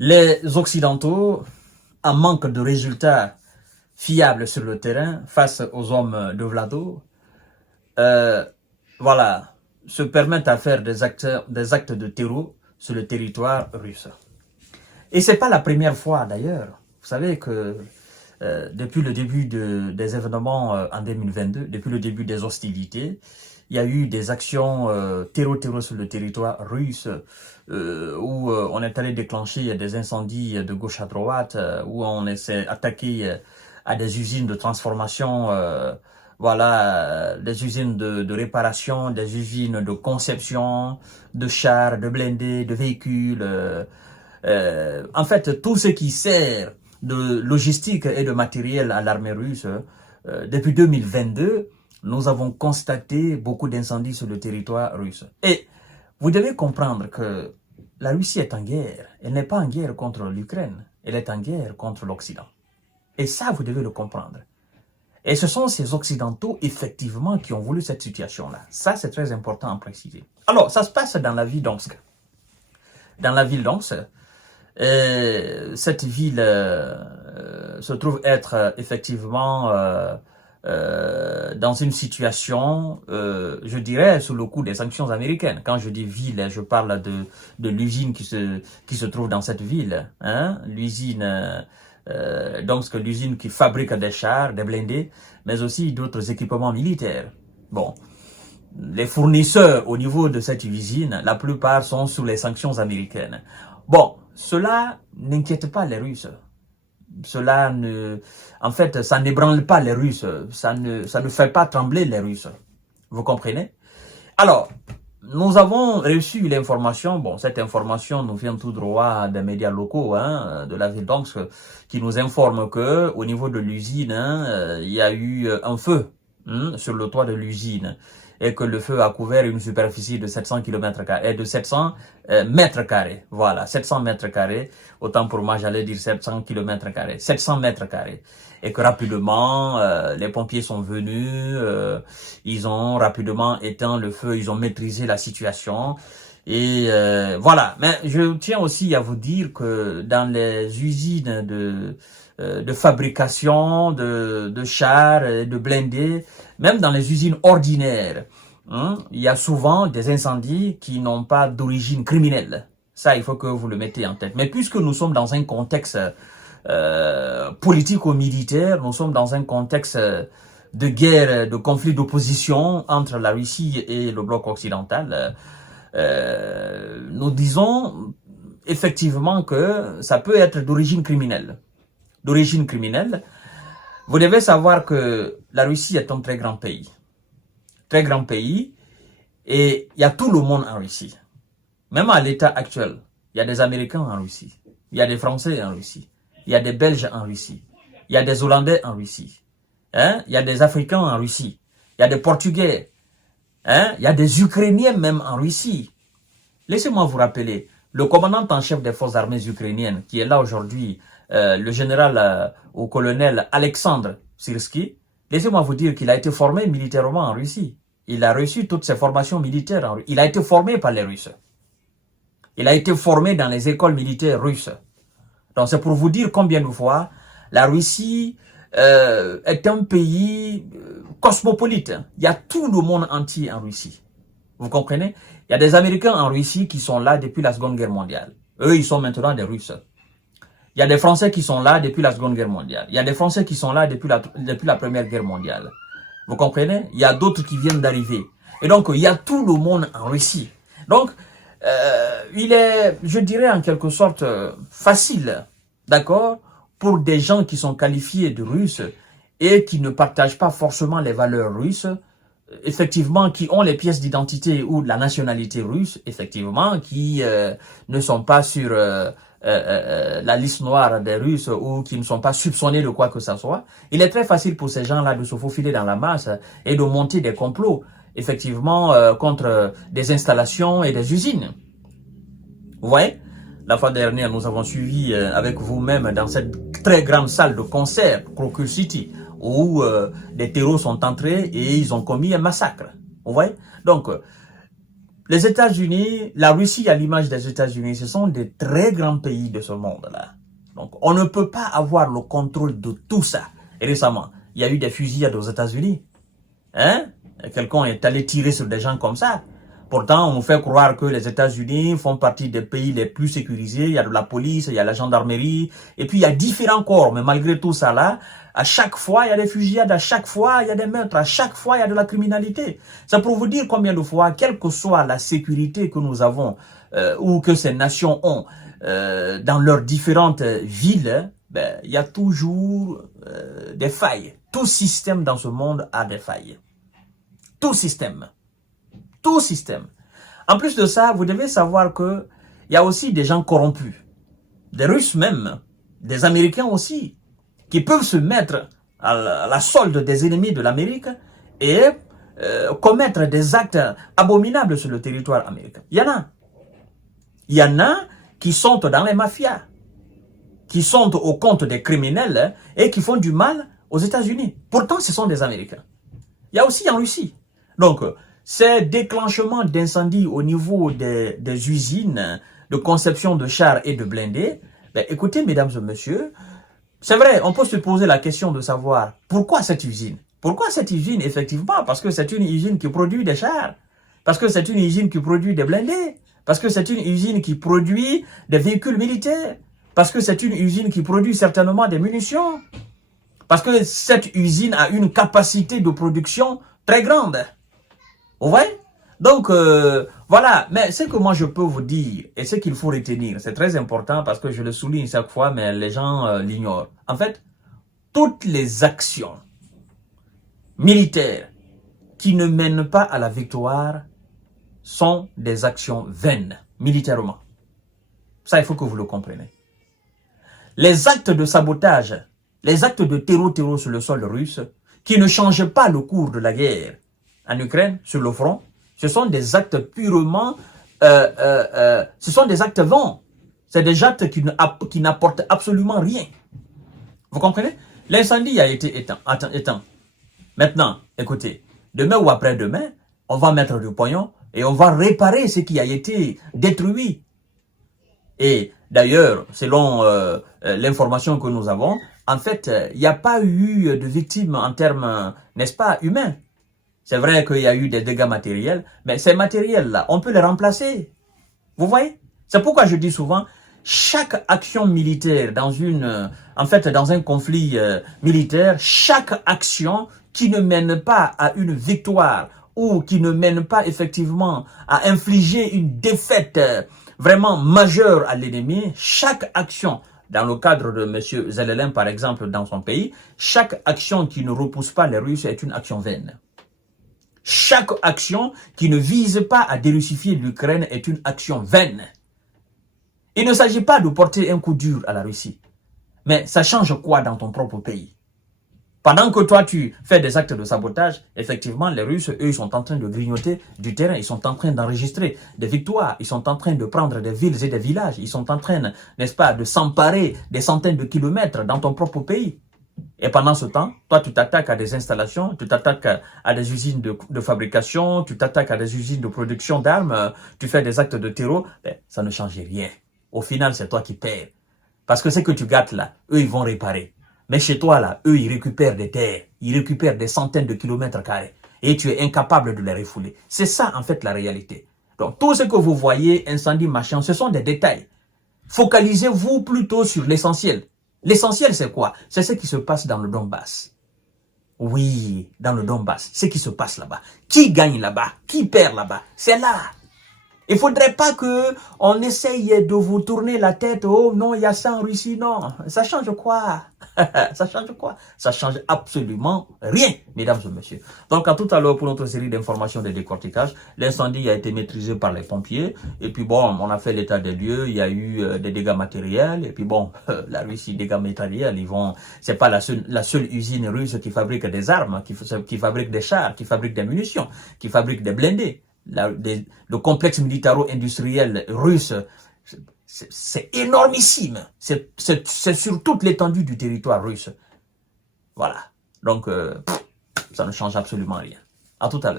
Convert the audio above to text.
Les Occidentaux, en manque de résultats fiables sur le terrain face aux hommes de Vlado, euh, voilà, se permettent à faire des actes de terror sur le territoire russe. Et c'est pas la première fois d'ailleurs. Vous savez que depuis le début des événements en 2022, depuis le début des hostilités, il y a eu des actions terror sur le territoire russe où on est allé déclencher des incendies de gauche à droite, où on s'est attaqué à des usines de transformation, des usines de réparation, des usines de conception, de chars, de blindés, de véhicules. En fait, tout ce qui sert de logistique et de matériel à l'armée russe, depuis 2022, nous avons constaté beaucoup d'incendies sur le territoire russe. Et vous devez comprendre que la Russie est en guerre. Elle n'est pas en guerre contre l'Ukraine. Elle est en guerre contre l'Occident. Et ça, vous devez le comprendre. Et ce sont ces Occidentaux, effectivement, qui ont voulu cette situation-là. Ça, c'est très important à préciser. Alors, ça se passe dans la ville d'Omsk. Dans la ville d'Omsk, cette ville se trouve être effectivement dans une situation, je dirais, sous le coup des sanctions américaines. Quand je dis ville, je parle de l'usine qui se trouve dans cette ville. Hein? L'usine, donc l'usine qui fabrique des chars, des blindés, mais aussi d'autres équipements militaires. Bon, les fournisseurs au niveau de cette usine, la plupart sont sous les sanctions américaines. Bon, cela n'inquiète pas les Russes. Cela ne, en fait, ça n'ébranle pas les Russes. Ça ne fait pas trembler les Russes. Vous comprenez? Alors, nous avons reçu l'information, bon, cette information nous vient tout droit des médias locaux, hein, de la ville d'Omsk, qui nous informe que au niveau de l'usine, il y a eu un feu sur le toit de l'usine et que le feu a couvert une superficie de 700 km² et de 700 mètres carrés. Voilà, 700 mètres carrés. Autant pour moi, j'allais dire 700 km². 700 mètres carrés. Et que rapidement, les pompiers sont venus, ils ont rapidement éteint le feu, ils ont maîtrisé la situation. Et voilà. Mais je tiens aussi à vous dire que dans les usines de fabrication de chars, de blindés, même dans les usines ordinaires, il y a souvent des incendies qui n'ont pas d'origine criminelle. Ça, il faut que vous le mettez en tête. Mais puisque nous sommes dans un contexte politico-militaire, nous sommes dans un contexte de guerre, de conflit d'opposition entre la Russie et le bloc occidental, nous disons effectivement que ça peut être d'origine criminelle. D'origine criminelle. Vous devez savoir que la Russie est un très grand pays. Très grand pays. Et il y a tout le monde en Russie. Même à l'état actuel, il y a des Américains en Russie. Il y a des Français en Russie. Il y a des Belges en Russie. Il y a des Hollandais en Russie. Hein? Il y a des Africains en Russie. Il y a des Portugais. Hein? Il y a des Ukrainiens même en Russie. Laissez-moi vous rappeler, le commandant en chef des forces armées ukrainiennes, qui est là aujourd'hui, le général ou colonel Alexandre Syrski, laissez-moi vous dire qu'il a été formé militairement en Russie. Il a reçu toutes ses formations militaires en Russie. Il a été formé par les Russes. Il a été formé dans les écoles militaires russes. Donc c'est pour vous dire combien de fois la Russie est un pays cosmopolite. Il y a tout le monde entier en Russie. Vous comprenez? Il y a des Américains en Russie qui sont là depuis la Seconde Guerre mondiale. Eux, ils sont maintenant des Russes. Il y a des Français qui sont là depuis la Seconde Guerre mondiale. Il y a des Français qui sont là depuis la Première Guerre mondiale. Vous comprenez? Il y a d'autres qui viennent d'arriver. Et donc, il y a tout le monde en Russie. Donc, il est, je dirais en quelque sorte, facile, d'accord, pour des gens qui sont qualifiés de Russes et qui ne partagent pas forcément les valeurs russes, effectivement, qui ont les pièces d'identité ou de la nationalité russe, effectivement, qui ne sont pas sur la liste noire des Russes ou qui ne sont pas soupçonnés de quoi que ce soit. Il est très facile pour ces gens-là de se faufiler dans la masse et de monter des complots, effectivement, contre des installations et des usines. Vous voyez? La fois dernière, nous avons suivi avec vous-même dans cette très grande salle de concert, Crocus City, où des terroristes sont entrés et ils ont commis un massacre. Vous voyez? Donc, les États-Unis, la Russie à l'image des États-Unis, ce sont des très grands pays de ce monde-là. Donc, on ne peut pas avoir le contrôle de tout ça. Et récemment, il y a eu des fusillades aux États-Unis. Hein? Quelqu'un est allé tirer sur des gens comme ça. Pourtant, on nous fait croire que les États-Unis font partie des pays les plus sécurisés. Il y a de la police, il y a la gendarmerie, et puis il y a différents corps. Mais malgré tout ça là, à chaque fois, il y a des fusillades, à chaque fois, il y a des meurtres, à chaque fois, il y a de la criminalité. C'est pour vous dire combien de fois, quelle que soit la sécurité que nous avons ou que ces nations ont dans leurs différentes villes, ben, il y a toujours des failles. Tout système dans ce monde a des failles. Tout système. Tout système. En plus de ça, vous devez savoir que il y a aussi des gens corrompus. Des Russes même, des Américains aussi, qui peuvent se mettre à la solde des ennemis de l'Amérique et commettre des actes abominables sur le territoire américain. Il y en a. Il y en a qui sont dans les mafias, qui sont au compte des criminels et qui font du mal aux États-Unis. Pourtant, ce sont des Américains. Il y a aussi en Russie. Donc, ces déclenchements d'incendies au niveau des usines de conception de chars et de blindés, ben, écoutez, mesdames et messieurs, c'est vrai, on peut se poser la question de savoir pourquoi cette usine. Pourquoi cette usine, effectivement? Parce que c'est une usine qui produit des chars. Parce que c'est une usine qui produit des blindés. Parce que c'est une usine qui produit des véhicules militaires. Parce que c'est une usine qui produit certainement des munitions. Parce que cette usine a une capacité de production très grande. Vous voyez? Donc, voilà. Mais ce que moi je peux vous dire, et ce qu'il faut retenir, c'est très important parce que je le souligne chaque fois, mais les gens l'ignorent. En fait, toutes les actions militaires qui ne mènent pas à la victoire sont des actions vaines, militairement. Ça, il faut que vous le compreniez. Les actes de sabotage, les actes de terreau sur le sol russe, qui ne changent pas le cours de la guerre en Ukraine, sur le front, ce sont des actes purement, ce sont des actes vains. C'est des actes qui n'apportent absolument rien. Vous comprenez? L'incendie a été éteint. Maintenant, écoutez, demain ou après-demain, on va mettre du pognon et on va réparer ce qui a été détruit. Et d'ailleurs, selon l'information que nous avons, en fait, il n'y a pas eu de victimes en termes, n'est-ce pas, humains. C'est vrai qu'il y a eu des dégâts matériels, mais ces matériels-là, on peut les remplacer. Vous voyez? C'est pourquoi je dis souvent, chaque action militaire dans dans un conflit militaire, chaque action qui ne mène pas à une victoire ou qui ne mène pas effectivement à infliger une défaite vraiment majeure à l'ennemi, chaque action, dans le cadre de M. Zelensky par exemple dans son pays, chaque action qui ne repousse pas les Russes est une action vaine. Chaque action qui ne vise pas à dérussifier l'Ukraine est une action vaine. Il ne s'agit pas de porter un coup dur à la Russie. Mais ça change quoi dans ton propre pays? Pendant que toi, tu fais des actes de sabotage, effectivement, les Russes, eux, ils sont en train de grignoter du terrain. Ils sont en train d'enregistrer des victoires. Ils sont en train de prendre des villes et des villages. Ils sont en train, n'est-ce pas, de s'emparer des centaines de kilomètres dans ton propre pays. Et pendant ce temps, toi, tu t'attaques à des installations, tu t'attaques à des usines de fabrication, tu t'attaques à des usines de production d'armes, tu fais des actes de terreau. Ben, ça ne change rien. Au final, c'est toi qui perds. Parce que ce que tu gâtes là, eux, ils vont réparer. Mais chez toi là, eux, ils récupèrent des terres, ils récupèrent des centaines de kilomètres carrés. Et tu es incapable de les refouler. C'est ça, en fait, la réalité. Donc, tout ce que vous voyez, incendie, machin, ce sont des détails. Focalisez-vous plutôt sur l'essentiel. L'essentiel, c'est quoi? C'est ce qui se passe dans le Donbass. Oui, dans le Donbass. Ce qui se passe là-bas. Qui gagne là-bas? Qui perd là-bas? C'est là. Il ne faudrait pas qu'on essaye de vous tourner la tête. Oh non, il y a ça en Russie. Non, ça change quoi? Ça change quoi? Ça change absolument rien, mesdames et messieurs. Donc, à tout à l'heure pour notre série d'informations de décortiquage. L'incendie a été maîtrisé par les pompiers. Et puis bon, on a fait l'état des lieux. Il y a eu des dégâts matériels. Et puis bon, la Russie, dégâts matériels, c'est pas la seule usine russe qui fabrique des armes, qui fabrique des chars, qui fabrique des munitions, qui fabrique des blindés. Le complexe militaro-industriel russe, c'est énormissime. C'est sur toute l'étendue du territoire russe. Voilà. Donc, ça ne change absolument rien. À tout à l'heure.